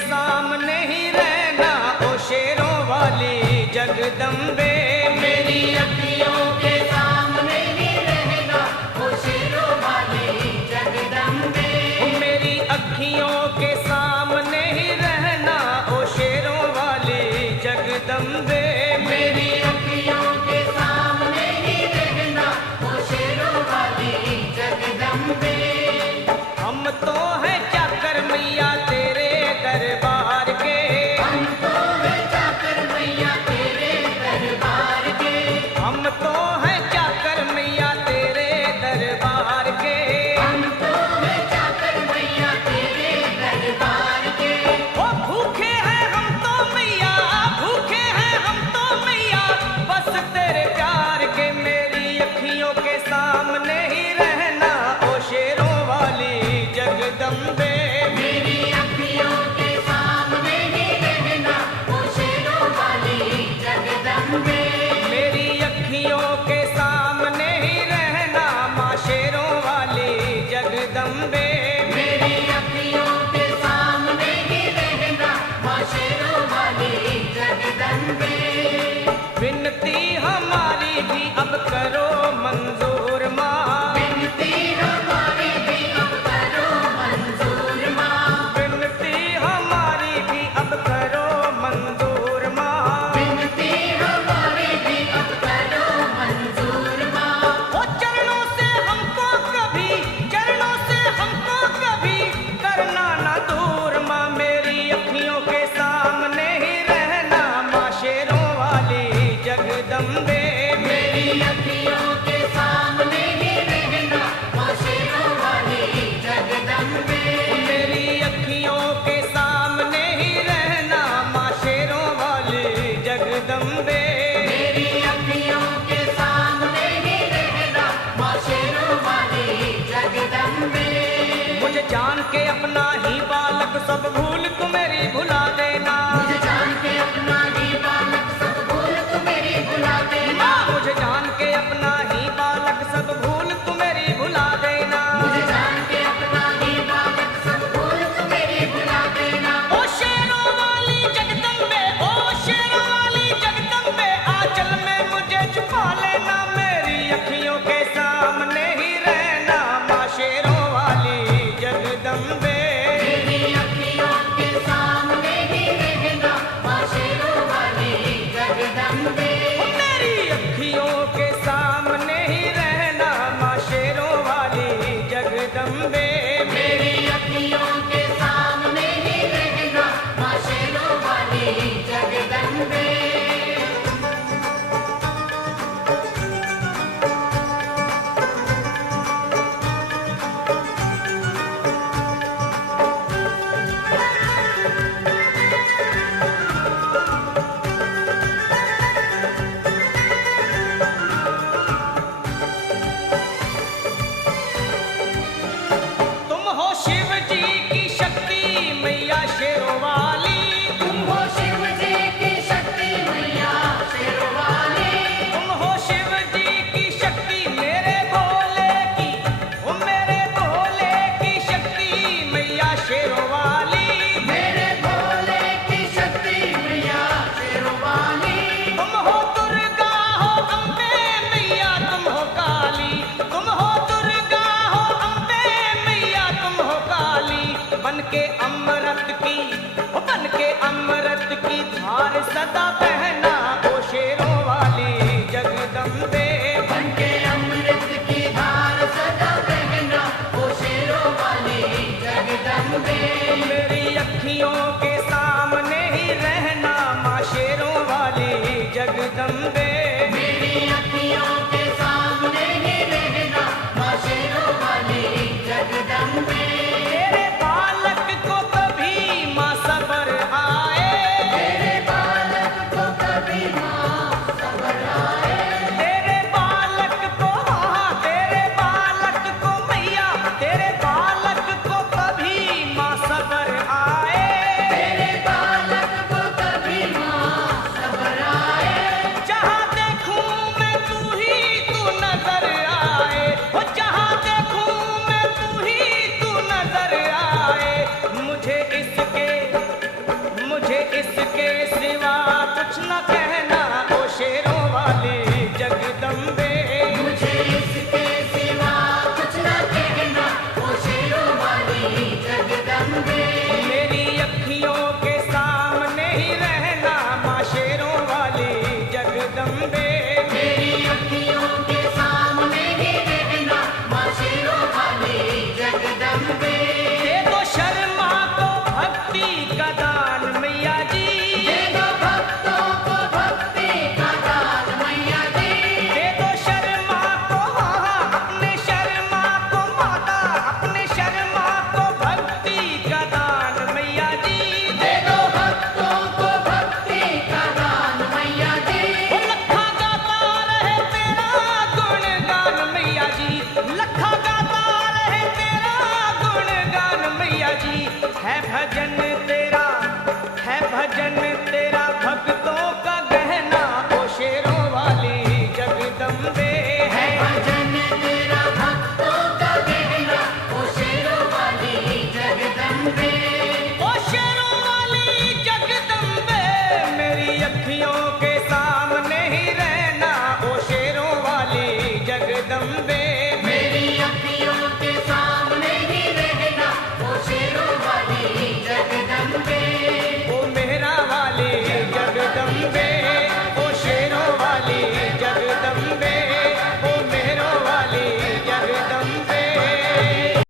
सामने ही रहना ओ शेरों वाली जगदम्बे। मेरी अखियों के सामने ही रहना ओ शेरों वाली जगदम्बे। मेरी अखियों के सामने ही रहना ओ शेरों वाली जगदम्बे। मेरी अखियों के सामने ही रहना ओ शेरों वाली जगदम्बे। हम तो हैं चाकर मैया तेरे दरबार के। हम तो हैं चाकर मैया तेरे दरबार के। हम तो हैं चाकर मैया तेरे दरबार के। हम तो हैं चाकर मैया तेरे दरबार के। ओ भूखे हैं हम तो मैया, भूखे हैं हम तो मैया बस तेरे प्यार के। मेरी अखियों के सामने ही रहना ओ शेरों वाली जगदम्बे। मेरी अखियों के सामने ही रहना ओ शेरों वाली जगदम्बे। मेरी अखियों के सामने ही रहना माँ शेरों वाली जगदम्बे। मेरी अखियों के सामने ही रहना माँ शेरों वाली जगदम्बे। विनती हमारी भी अब करो मंजूर माँ। विनती हमारी भी अब करो मंजूर माँ। विनती हमारी भी अब करो मंजूर माँ। विनती हमारी भी अब करो मंजूर माँ। ओ चरणों से हमको कभी, चरणों से हमको कभी करना ना दूर माँ। मेरी अखियों के सामने ही रहना माँ शेरों वाली जगदम्बे। मेरी अखियों के सामने ही रहना माँ शेरों वाली जगदम्बे। मेरी अखियों के सामने ही रहना माँ शेरों वाली जगदम्बे। मेरी अखियों के सामने ही रहना माँ शेरों वाली जगदम्बे। मुझे जान के अपना ही बालक सब भूल तू मेरी भुला देना। मुझे जान के अपना ही बालक सब भूल तू मेरी भुला देना। मुझे जान के अपना ही बालक सब भूल तू मेरी भुला देना। मुझे जान के अपना ही बालक सब भूल तू मेरी भुला देना। ओ शेरों वाली जगदम्बे, ओ शेरों वाली जगदम्बे आंचल में मुझे छुपा लेना। मेरी अखियों के सामने ही रहना माँ शेरों वाली जगदम्बे। मेरी अखियों के सामने ही रहना माँ शेरों वाली जगदम्बे। मेरी अखियों के सामने ही रहना माँ शेरों वाली जगदम्बे। मेरी अखियों के सामने ही रहना माँ शेरों वाली जगदम्बे। तुम हो शिव जी की शक्ति मैया शेरों वाली। तुम हो शिव जी की शक्ति मैया शेरों वाली। तुम हो शिव जी की शक्ति मेरे भोले की, ओ मेरे भोले की शक्ति मैया शेरों वाली। मेरे भोले की शक्ति मैया शेरों वाली। तुम हो दुर्गा हो अम्बे मैया तुम हो काली। तुम हो दुर्गा हो अम्बे मैया तुम हो काली। बन के अमृत की, ओ बन के अमृत की धार सदा बहना ओ शेरों वाली जगदम्बे। बन के अमृत की धार सदा बहना ओ शेरों वाली जगदम्बे। मेरी अखियों के सामने ही रहना माँ शेरों वाली जगदम्बे। मेरी अखियों के सामने ही रहना माँ शेरों वाली जगदम्बे। तेरे बालक को कभी माँ सबर आए। तेरे बालक को कभी माँ सबर आए। तेरे बालक को, हाँ तेरे बालक को मैया, तेरे बालक को कभी माँ सबर आए। तेरे बालक को कभी माँ सबर आए। जहाँ वाली जगदम्बे